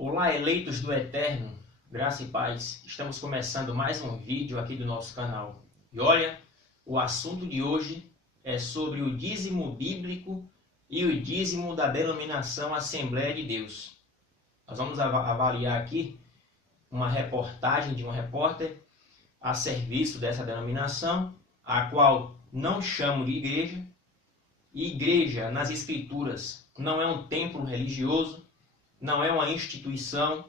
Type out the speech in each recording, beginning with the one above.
Olá, eleitos do Eterno, graça e paz. Estamos começando mais um vídeo aqui do nosso canal. E olha, o assunto de hoje é sobre o dízimo bíblico e o dízimo da denominação Assembleia de Deus. Nós vamos avaliar aqui uma reportagem de um repórter a serviço dessa denominação, a qual não chamo de igreja. E igreja, nas escrituras, não é um templo religioso, não é uma instituição,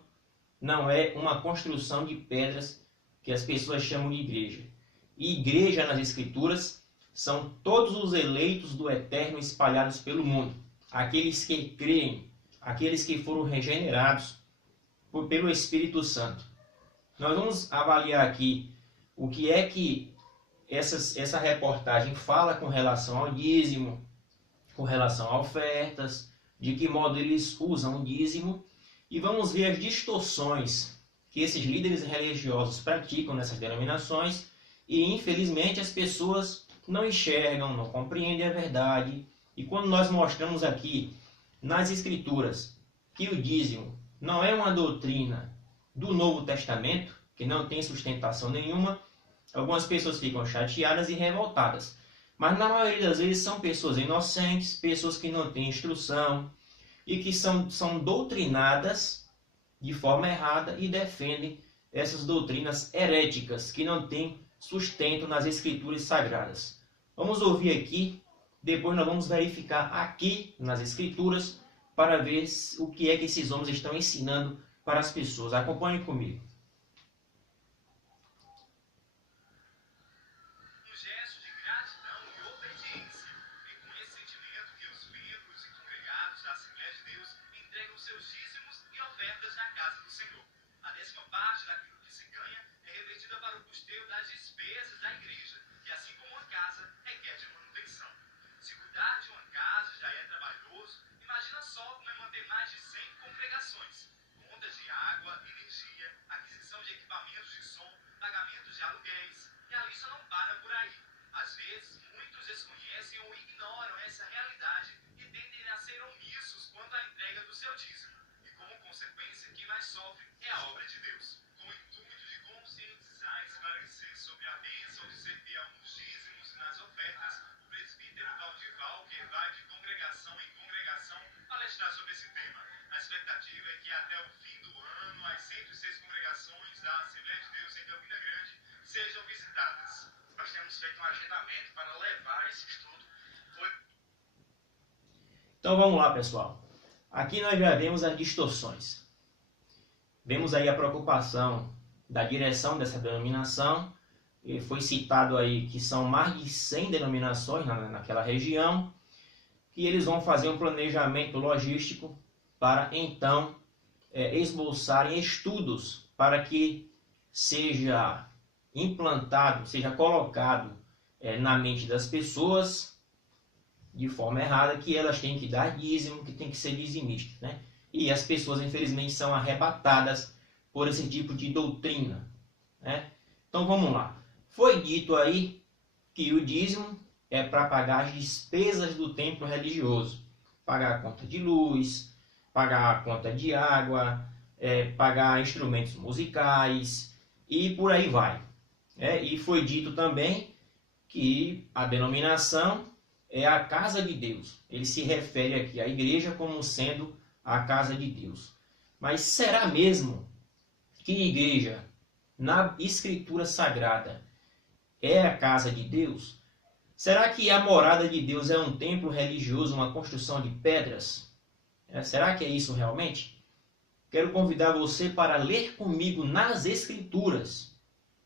não é uma construção de pedras que as pessoas chamam de igreja. E igreja nas escrituras são todos os eleitos do Eterno espalhados pelo mundo. Aqueles que creem, aqueles que foram regenerados pelo Espírito Santo. Nós vamos avaliar aqui o que é que essa reportagem fala com relação ao dízimo, com relação a ofertas, de que modo eles usam o dízimo, e vamos ver as distorções que esses líderes religiosos praticam nessas denominações, e infelizmente as pessoas não enxergam, não compreendem a verdade. E quando nós mostramos aqui nas escrituras que o dízimo não é uma doutrina do Novo Testamento, que não tem sustentação nenhuma, algumas pessoas ficam chateadas e revoltadas. Mas na maioria das vezes são pessoas inocentes, pessoas que não têm instrução e que são doutrinadas de forma errada e defendem essas doutrinas heréticas que não têm sustento nas escrituras sagradas. Vamos ouvir aqui, depois nós vamos verificar aqui nas escrituras para ver o que é que esses homens estão ensinando para as pessoas. Acompanhe comigo. Sejam visitadas. Nós temos feito um agendamento para levar esse estudo. Então vamos lá, pessoal. Aqui nós já vemos as distorções. Vemos aí a preocupação da direção dessa denominação. E foi citado aí que são mais de 100 denominações naquela região. Que eles vão fazer um planejamento logístico para então esboçarem estudos para que seja implantado, seja colocado na mente das pessoas de forma errada que elas têm que dar dízimo, que tem que ser dizimista, né? E as pessoas infelizmente são arrebatadas por esse tipo de doutrina, né? Então vamos lá. Foi dito aí que o dízimo é para pagar as despesas do templo religioso, pagar a conta de luz, pagar a conta de água, pagar instrumentos musicais e por aí vai. E foi dito também que a denominação é a casa de Deus. Ele se refere aqui à igreja como sendo a casa de Deus. Mas será mesmo que igreja, na Escritura Sagrada, é a casa de Deus? Será que a morada de Deus é um templo religioso, uma construção de pedras? Será que é isso realmente? Quero convidar você para ler comigo nas Escrituras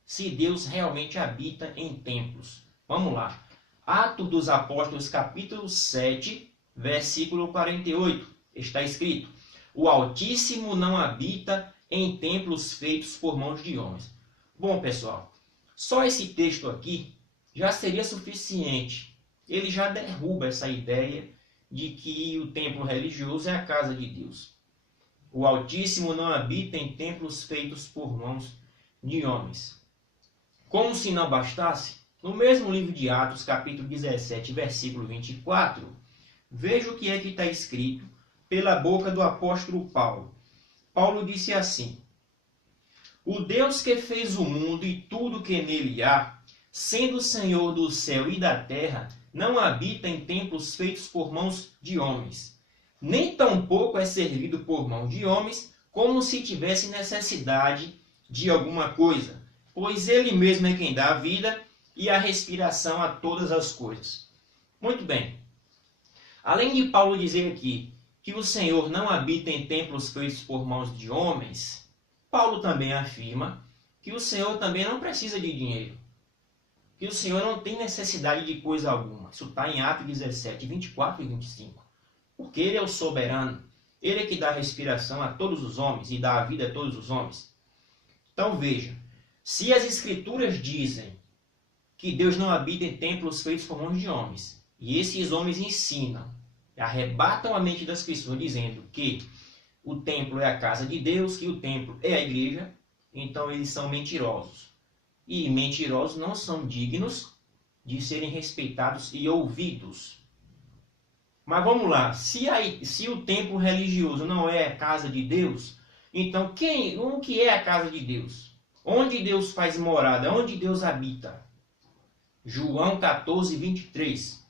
se Deus realmente habita em templos. Vamos lá. Atos dos Apóstolos, capítulo 7, versículo 48. Está escrito: o Altíssimo não habita em templos feitos por mãos de homens. Bom, pessoal, só esse texto aqui já seria suficiente. Ele já derruba essa ideia de que o templo religioso é a casa de Deus. O Altíssimo não habita em templos feitos por mãos de homens. Como se não bastasse, no mesmo livro de Atos, capítulo 17, versículo 24, veja o que é que está escrito pela boca do apóstolo Paulo. Paulo disse assim: o Deus que fez o mundo e tudo que nele há, sendo Senhor do céu e da terra, não habita em templos feitos por mãos de homens, nem tampouco é servido por mãos de homens, como se tivesse necessidade de alguma coisa, pois ele mesmo é quem dá a vida e a respiração a todas as coisas. Muito bem. Além de Paulo dizer aqui que o Senhor não habita em templos feitos por mãos de homens, Paulo também afirma que o Senhor também não precisa de dinheiro, que o Senhor não tem necessidade de coisa alguma. Isso está em Atos 17, 24 e 25. Porque Ele é o soberano, Ele é que dá respiração a todos os homens e dá a vida a todos os homens. Então veja, se as Escrituras dizem que Deus não habita em templos feitos por mãos de homens, e esses homens ensinam, arrebatam a mente das pessoas dizendo que o templo é a casa de Deus, que o templo é a igreja, então eles são mentirosos. E mentirosos não são dignos de serem respeitados e ouvidos. Mas vamos lá, se o templo religioso não é a casa de Deus, então o que é a casa de Deus? Onde Deus faz morada? Onde Deus habita? João 14, 23.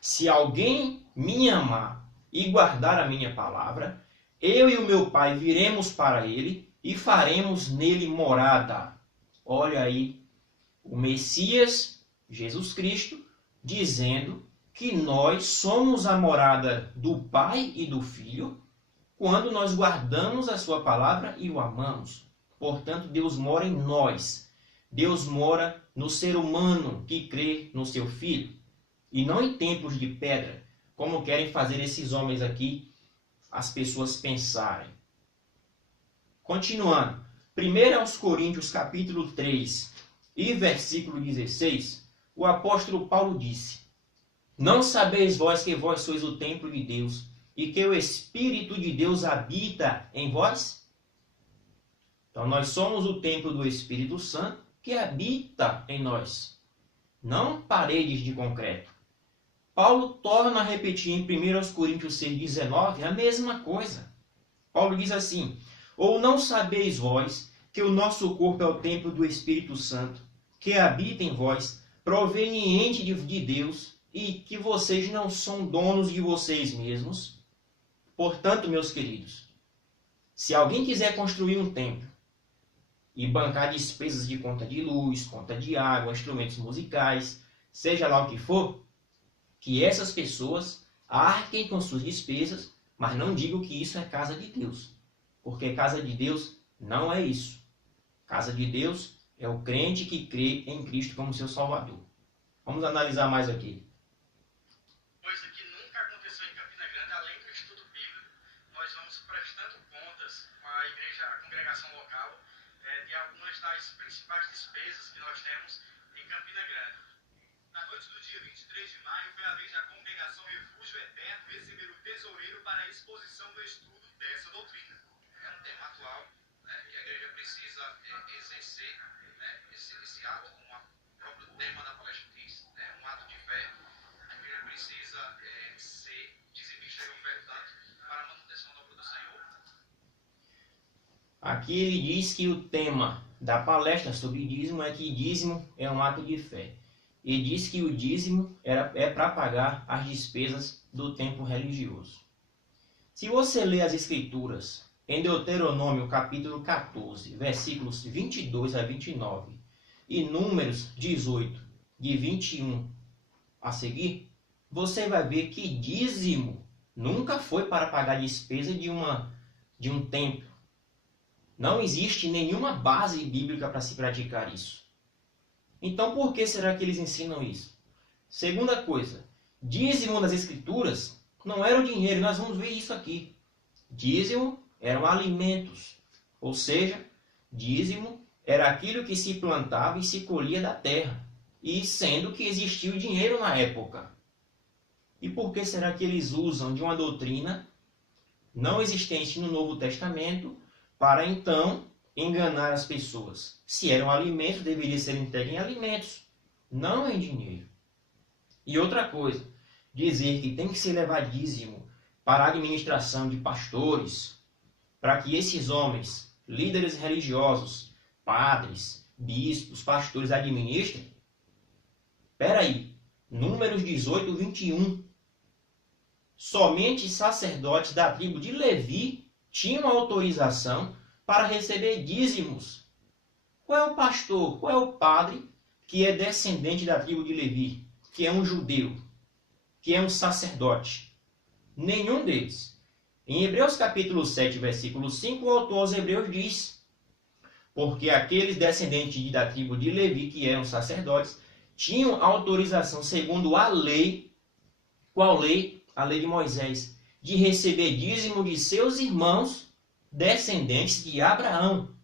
Se alguém me amar e guardar a minha palavra, eu e o meu Pai viremos para ele e faremos nele morada. Olha aí, o Messias, Jesus Cristo, dizendo que nós somos a morada do Pai e do Filho quando nós guardamos a sua palavra e o amamos. Portanto, Deus mora em nós. Deus mora no ser humano que crê no seu Filho. E não em templos de pedra, como querem fazer esses homens aqui, as pessoas pensarem. Continuando. 1 aos Coríntios, capítulo 3 e versículo 16, o apóstolo Paulo disse: não sabeis vós que vós sois o templo de Deus e que o Espírito de Deus habita em vós? Então nós somos o templo do Espírito Santo que habita em nós, não paredes de concreto. Paulo torna a repetir em 1 Coríntios 6,19 a mesma coisa. Paulo diz assim: ou não sabeis vós que o nosso corpo é o templo do Espírito Santo, que habita em vós, proveniente de Deus, e que vocês não são donos de vocês mesmos? Portanto, meus queridos, se alguém quiser construir um templo e bancar despesas de conta de luz, conta de água, instrumentos musicais, seja lá o que for, que essas pessoas arquem com suas despesas, mas não digam que isso é casa de Deus. Porque casa de Deus não é isso. Casa de Deus é o crente que crê em Cristo como seu Salvador. Vamos analisar mais aqui. Coisa que nunca aconteceu em Campina Grande, além do estudo bíblico, nós vamos prestando contas com a igreja, a congregação local, de algumas das principais despesas que nós temos em Campina Grande. Na noite do dia 23 de maio, foi a vez da congregação Refúgio Eterno receber o tesoureiro para a exposição do estudo dessa doutrina. É um tema atual, né, que a igreja precisa exercer, né, esse ato, como o próprio tema da palestra diz, né, um ato de fé. A igreja precisa ser dizimista e ofertante para a manutenção da obra do Senhor. Aqui ele diz que o tema da palestra sobre dízimo é que dízimo é um ato de fé. E diz que o dízimo é para pagar as despesas do templo religioso. Se você ler as Escrituras em Deuteronômio capítulo 14, versículos 22 a 29 e Números 18, de 21 a seguir, você vai ver que dízimo nunca foi para pagar a despesa de um templo. Não existe nenhuma base bíblica para se praticar isso. Então, por que será que eles ensinam isso? Segunda coisa, dízimo nas Escrituras não era o dinheiro, nós vamos ver isso aqui. Dízimo eram alimentos, ou seja, dízimo era aquilo que se plantava e se colhia da terra, e sendo que existia o dinheiro na época. E por que será que eles usam de uma doutrina não existente no Novo Testamento para então enganar as pessoas? Se eram alimentos, deveria ser entregue em alimentos, não em dinheiro. E outra coisa, dizer que tem que se levar dízimo para a administração de pastores, para que esses homens, líderes religiosos, padres, bispos, pastores, administrem? Espera aí, Números 18, 21. Somente sacerdotes da tribo de Levi tinham autorização para receber dízimos. Qual é o pastor, qual é o padre que é descendente da tribo de Levi, que é um judeu, que é um sacerdote? Nenhum deles. Em Hebreus capítulo 7, versículo 5, o autor aos Hebreus diz: porque aqueles descendentes da tribo de Levi, que eram sacerdotes, tinham autorização segundo a lei. Qual lei? A lei de Moisés, de receber dízimo de seus irmãos descendentes de Abraão.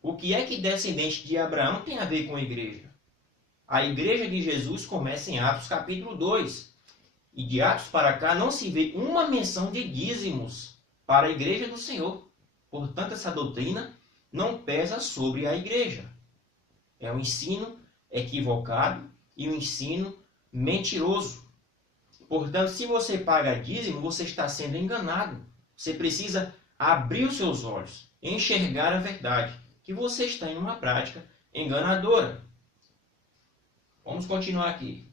O que é que descendente de Abraão tem a ver com a igreja? A igreja de Jesus começa em Atos capítulo 2. E de Atos para cá não se vê uma menção de dízimos para a igreja do Senhor. Portanto, essa doutrina não pesa sobre a igreja. É um ensino equivocado e um ensino mentiroso. Portanto, se você paga dízimo, você está sendo enganado. Você precisa abrir os seus olhos, enxergar a verdade, que você está em uma prática enganadora. Vamos continuar aqui.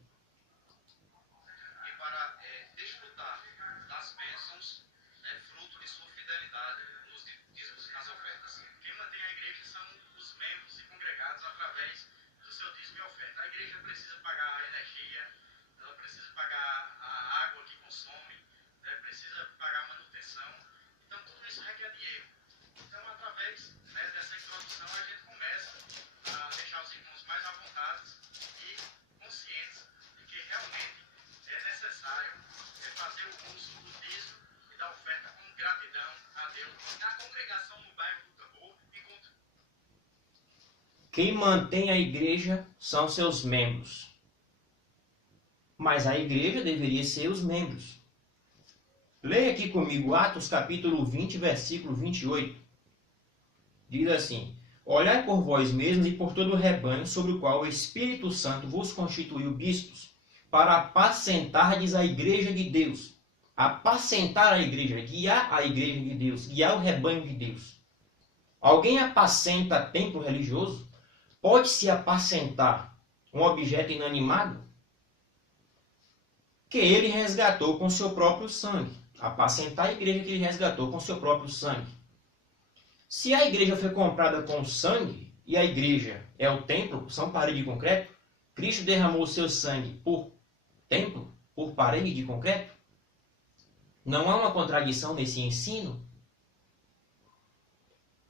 Quem mantém a igreja são seus membros. Mas a igreja deveria ser os membros. Leia aqui comigo Atos capítulo 20, versículo 28. Diz assim: olhai por vós mesmos e por todo o rebanho sobre o qual o Espírito Santo vos constituiu bispos, para apacentardes a igreja de Deus. Apacentar a igreja, guiar a igreja de Deus, guiar o rebanho de Deus. Alguém apacenta templo religioso? Pode-se apacentar um objeto inanimado? Que ele resgatou com seu próprio sangue. Apacentar a igreja que ele resgatou com seu próprio sangue. Se a igreja foi comprada com sangue, e a igreja é o templo, são paredes de concreto, Cristo derramou o seu sangue por templo, por parede de concreto? Não há uma contradição nesse ensino?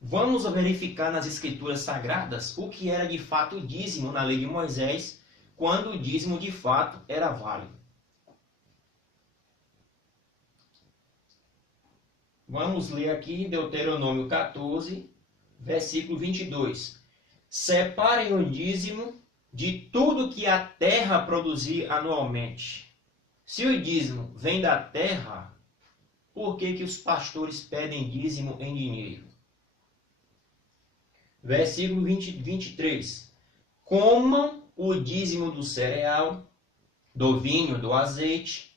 Vamos verificar nas Escrituras Sagradas o que era de fato o dízimo na lei de Moisés, quando o dízimo de fato era válido. Vamos ler aqui Deuteronômio 14, versículo 22. Separem o dízimo de tudo que a terra produzir anualmente. Se o dízimo vem da terra, por que os pastores pedem dízimo em dinheiro? Versículo 23. Comam o dízimo do cereal, do vinho, do azeite,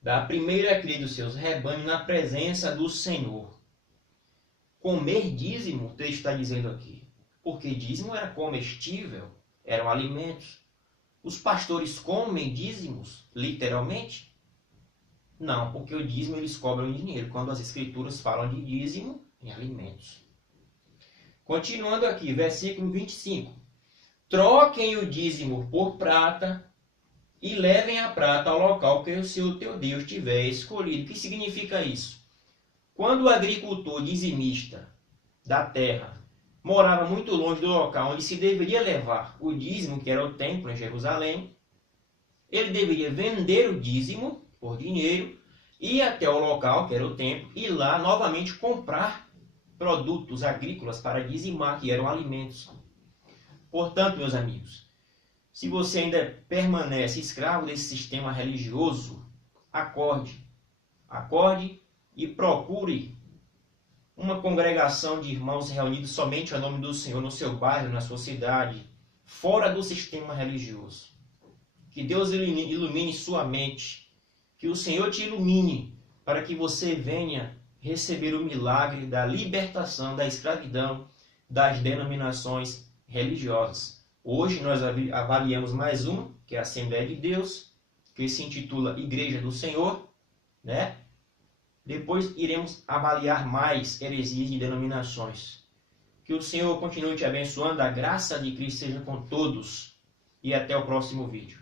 da primeira cria dos seus rebanhos na presença do Senhor. Comer dízimo, o texto está dizendo aqui, porque dízimo era comestível, eram alimentos. Os pastores comem dízimos, literalmente? Não, porque o dízimo eles cobram em dinheiro, quando as Escrituras falam de dízimo em alimentos. Continuando aqui, versículo 25. Troquem o dízimo por prata e levem a prata ao local que o Senhor teu Deus tiver escolhido. O que significa isso? Quando o agricultor dizimista da terra morava muito longe do local onde se deveria levar o dízimo, que era o templo em Jerusalém, ele deveria vender o dízimo por dinheiro, ir até o local, que era o templo, e lá novamente comprar produtos agrícolas para dizimar, que eram alimentos. Portanto, meus amigos, se você ainda permanece escravo desse sistema religioso, acorde e procure uma congregação de irmãos reunidos somente ao nome do Senhor no seu bairro, na sua cidade, fora do sistema religioso. Que Deus ilumine sua mente, que o Senhor te ilumine para que você venha receber o milagre da libertação da escravidão das denominações religiosas. Hoje nós avaliamos mais uma, que é a Assembleia de Deus, que se intitula Igreja do Senhor, né? Depois iremos avaliar mais heresias de denominações. Que o Senhor continue te abençoando, a graça de Cristo seja com todos e até o próximo vídeo.